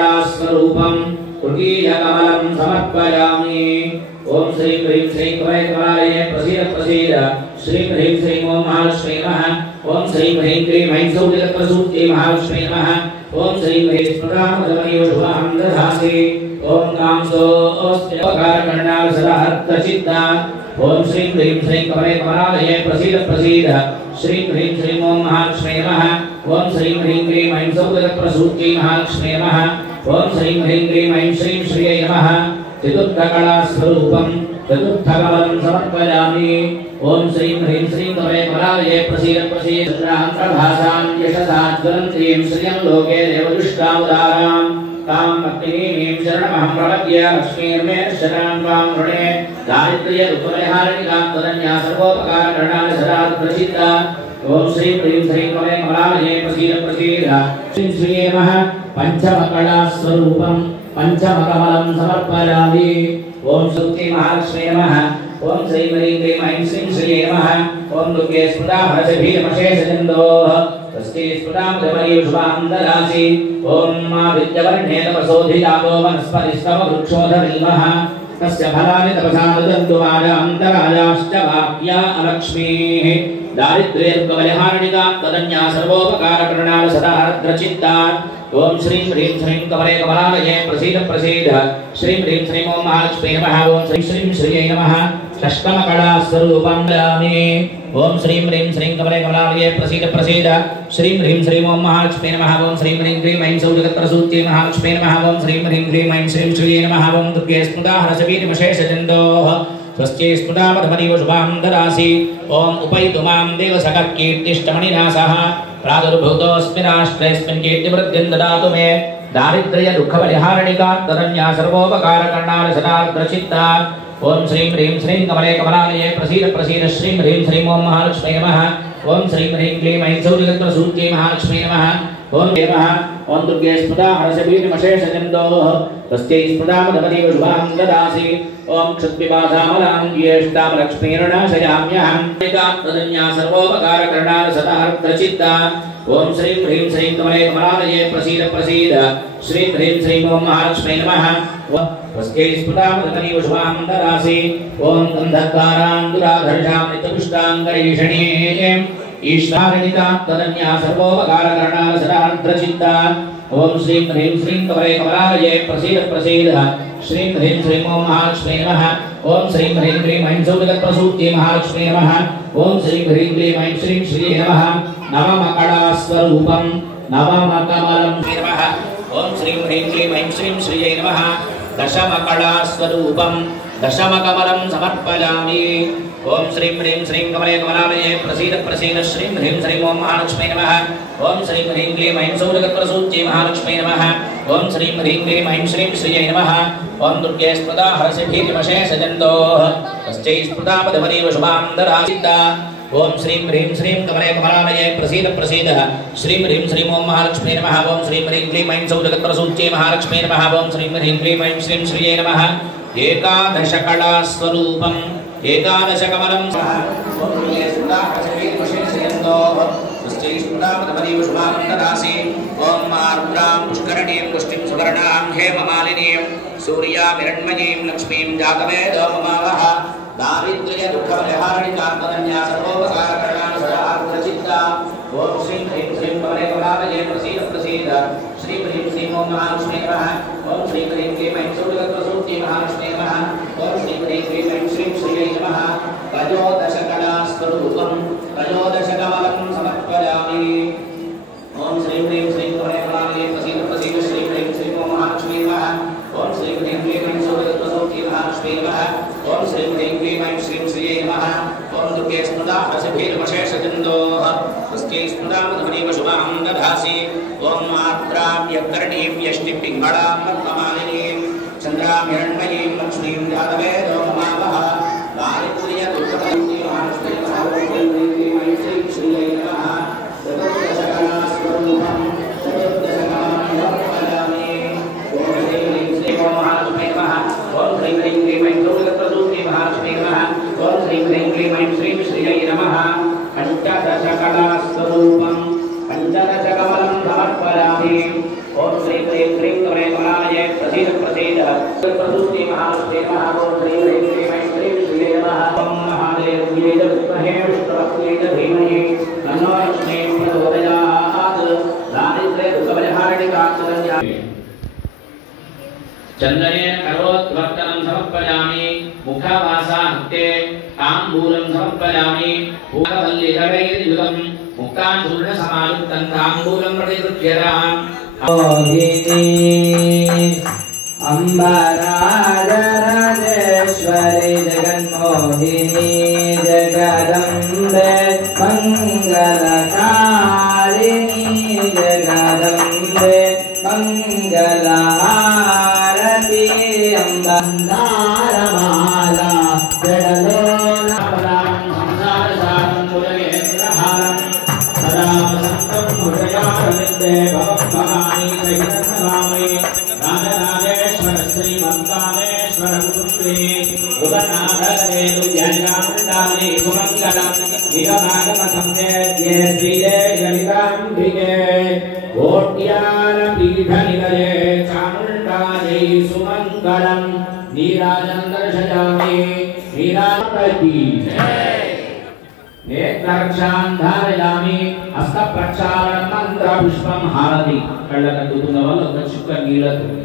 स्वरूपं तृतीयकमलं समर्पयामि। ओम श्री ह्रीं श्रीं कमलाय प्रसीद प्रसीद श्रीं ह्रीं श्रीं ओम महालक्ष्मी नमः। ओम श्री ह्रीं क्लीं ऐं सौः जगत्प्रसूत्यै महालक्ष्मी नमः। ओम श्री ह्रीं स्मृतामदमयो शुभं दधासि। ओम कामसोऽस्त्यवकारकर्णाल सदा हर्तचित्ता। ओम श्री ह्रीं श्रीं कमलाय प्रसीद प्रसीद श्रीं ह्रीं श्रीं ओम महालक्ष्मी नमः। ओम श्री ह्रीं क्लीं ऐं सौः जगत्प्रसूत्यै महालक्ष्मी नमः। ओम श्री ह्रीं क्लीं ऐं श्रीं श्रियै नमः। चतुर्थकला स्वरूपं चतुर्थकमलं समर्पयामि। ओम श्री ह्रीं श्रीं कमलाय प्रसीद प्रसीद प्रभासां यशसा ज्वलन्तीं श्रियं लोके देवदुष्टामुदारां तां भक्तिनीं शरणमहं प्रपद्ये। लक्ष्मीर्मे शरणं त्वां वृणे दारिद्र्य दुःखपरिहारिणीं तदन्या सर्वोपकारकरणाय सदा प्रसिद्धा। ओम श्री ह्रीं श्रीं कमलाय प्रसीद प्रसीद श्रीं श्रिये नमः। पंचमकला स्वरूपं पंचमकमलं समर्पयामि। ओम श्रुति महालक्ष्मी नमः। ओम श्री ह्रीं क्लीं ऐं श्रीं श्रिये नमः। ओम दुर्गे स्फुटा हर्षभीमशेषचन्दोः तस्यै स्फुटामदमयो शुभां ददासि। ओम आदित्यवर्णे तपसोऽधिजातो वनस्पतिस्तववृक्षोऽधविल्मः तस्य फलानि तपसा ददन्तु माजान्तराजाश्च वाक्या अलक्ष्मीः। दारिद्र्यदुःखपरिहारिणीं तदन्या सर्वोपकारकरणाय सदा हर्तचित्ता। ओम श्रीं ह्रीं श्रीं कमलाय प्रसीद प्रसीद श्रीं ह्रीं श्रीं ओम महालक्ष्मी नमः। ओम श्रीं श्रीं श्रियै नमः। षष्ठमकला स्वरूपं ददामि। ओम श्रीं ह्रीं श्रीं कमलाय प्रसीद प्रसीद श्रीं ह्रीं श्रीं ओम महालक्ष्मी नमः। ओम श्रीं ह्रीं क्लीं ऐं सौः जगत्प्रसूत्यै महालक्ष्मी नमः। ओम श्रीं ह्रीं क्लीं ऐं श्रीं श्रिये नमः। ओम दुर्गे स्मृता हर्षभीमशेषचन्दोः स्वस्यै स्फुटामदमयो शुभां ददासि। ओम उपैतु मां देवसखः कीर्तिष्टमणिना सह प्रादुर्भूतोऽस्मि राष्ट्रेऽस्मिन् कीर्तिवृद्धिं ददातु मे। दारिद्र्य दुःखपरिहारिणीं तदन्या सर्वोपकारकरणाय सदा प्रचित्ता। ओम श्रीं ह्रीं श्रीं कमलाय प्रसीद प्रसीद श्रीं ह्रीं श्रीं ओम महालक्ष्मी नमः। ओम श्रीं ह्रीं क्लीं ऐं सौः जगत्प्रसूत्यै महालक्ष्मी नमः। ओम देवः ओम दुर्गे स्फुटा हर्षभीमशेषचन्दोः तस्यै स्फुटामदमयो शुभां ददासि। ओम क्षुत्पिपासामलां ज्येष्ठां लक्ष्मीर्नाशयाम्यहं तदन्या सर्वोपकारकरणाय सदा हर्तचित्ता। ओम श्रीं ह्रीं श्रीं कमलाय प्रसीद प्रसीद श्रीं ह्रीं श्रीं ओम महालक्ष्मी नमः। तस्यै स्फुटामदमयो शुभां ददासि। ओम गन्धद्वारां दुराधर्षां नित्यपुष्टां करीषणीं ईश्वराणितां तदन्या सर्वोपकारकरणाय सदा हर्तचित्ता। ओम श्रीं ह्रीं श्रीं कमलाय प्रसीद प्रसीद श्रीं ह्रीं श्रीं ओम महालक्ष्मी नमः। ओम श्रीं ह्रीं क्लीं ऐं सौः जगत्प्रसूत्यै महालक्ष्मी नमः। ओम श्रीं ह्रीं क्लीं ऐं श्रीं श्रिये नमः। नवमकला स्वरूपं नवमकमलं नमः। ओम श्रीं ह्रीं क्लीं ऐं श्रीं श्रिये नमः। दशमकला स्वरूपं दशमकमलं समर्पयामि। ओम श्रीं ह्रीं श्रीं कमलाय प्रसीद प्रसीद श्रीं ह्रीं श्रीं ओम महालक्ष्मी नमः। ओम श्रीं ह्रीं क्लीं ऐं सौः जगत्प्रसूत्यै महालक्ष्मी नमः। ओम श्रीं ह्रीं क्लीं ऐं श्रीं श्रियै नमः। ओम दुर्गे स्मृता हर्षभीमशेषचन्दोः तस्यै स्फुटामदमयो शुभां ददासि। ओम श्रीं ह्रीं श्रीं कमलाय प्रसीद प्रसीद श्रीं ह्रीं श्रीं ओम महालक्ष्मी नमः। ओम श्रीं ह्रीं क्लीं ऐं सौः जगत्प्रसूत्यै महालक्ष्मी नमः। ओम श्रीं ह्रीं क्लीं ऐं श्रीं श्रिये नमः। एकादशकला स्वरूपं एकादशकमलं ओम आर्द्रां पुष्करणीं पुष्टिं सुवर्णां हेममालिनीं सूर्यामिरण्मयीं लक्ष्मीं जातवेदो ममावः। दारिद्र्य दुःखपरिहारिणीं तदन्या सर्वोपकारकरणाय सदा प्रचित्ता। ओम श्रीं ह्रीं श्रीं कमलाय प्रसीद प्रसीद श्रीं ह्रीं श्रीं ओम महालक्ष्मी नमः। ओम श्रीं ह्रीं क्लीं ऐं सौः जगत्प्रसूत्यै महालक्ष्मी नमः। ओम श्रीं ह्रीं क्लीं ऐं श्रीं श्रियै नमः। त्रयोदशकला स्वरूपं त्रयोदशकमलं समर्पयामि। ओम श्रीं ह्रीं श्रीं कमलाय प्रसीद प्रसीद श्रीं ह्रीं श्रीं ओम महालक्ष्मी नमः। ओम श्रीं ह्रीं क्लीं ऐं सौः जगत्प्रसूत्यै महालक्ष्मी नमः। ओम श्रीं ह्रीं क्लीं ऐं श्रीं श्रिये नमः। ओम दुर्गे स्मृता हर्षभीमशेषचन्दोः तस्यै स्फुटामदमयो शुभां ददासि। ओम आर्द्रां यत्कर्णीं यष्टिं पिङ्गळां पद्ममालिनीं चन्द्रां हिरण्मयीं लक्ष्मीं जातवेदो ममावः। दारिद्र्य दुःखपरिहारिणीं महालक्ष्मी नमः। ओम श्रीं ह्रीं क्लीं ऐं श्रीं श्रियै नमः। चतुर्दशकला स्वरूपं चतुर्दशकमलं समर्पयामि। ओम श्रीं ह्रीं श्रीं ओम महालक्ष्मी नमः। ओम श्रीं ह्रीं क्लीं ऐं सौः जगत्प्रसूत्यै महालक्ष्मी नमः। ओम श्रीं ह्रीं क्लीं ऐं श्रीं श्रियै नमः। पंचदशकला स्वरूपं पंचदशकमलं समर्पयामि। ओम श्रीं ह्रीं श्रीं प्रसीद प्रसीद प्रसूति महालक्ष्मी नमः ओम श्री ह्रीं क्लीं ऐं क्लीं श्रीये नमः ओम महादेव्यै विद्महे विष्णुपत्न्यै धीमहि तन्नो लक्ष्मी प्रचोदयात् दारिद्र्य दुःखभयहारिणीकाक्षरण्या चंदने करोद्वर्तनं समर्पयामि मुखवासान्ते ताम्बूलं समर्पयामि भूतवल्लिकवैर्युतं मुक्ताचूर्णसमायुक्तं ताम्बूलं प्रतिगृह्यताम् मोहिनी अम्बराजराजेश्वरी जगन्मोहिनी जगदम्बे मंगलकारिणी जगदम्बे मंगलहारती अम्बन्दारमाला जडलोलापदां संसारसारं मुरगेन्द्रहारं सदा वसन्तं मुरयारविन्दे भवभवानी सहितनमामि राजराजेश्वर श्रीमन्तामेश्वर मुकुन्दे उगनाथरे दुर्यामण्डाले सुमङ्गलं निगमागमसंवेद्ये श्रीये ललिताम्बिके कोट्यानपीठनिलये चामुण्डायै सुमङ्गलं नीराजनं दर्शयामि नीरापति नेत्ररक्षान् धारयामि हस्तप्रक्षालनं मन्त्रपुष्पं हारति कळ्ळकद्दुतुंगवल्ल ఒక చుక్క నీళ్లతో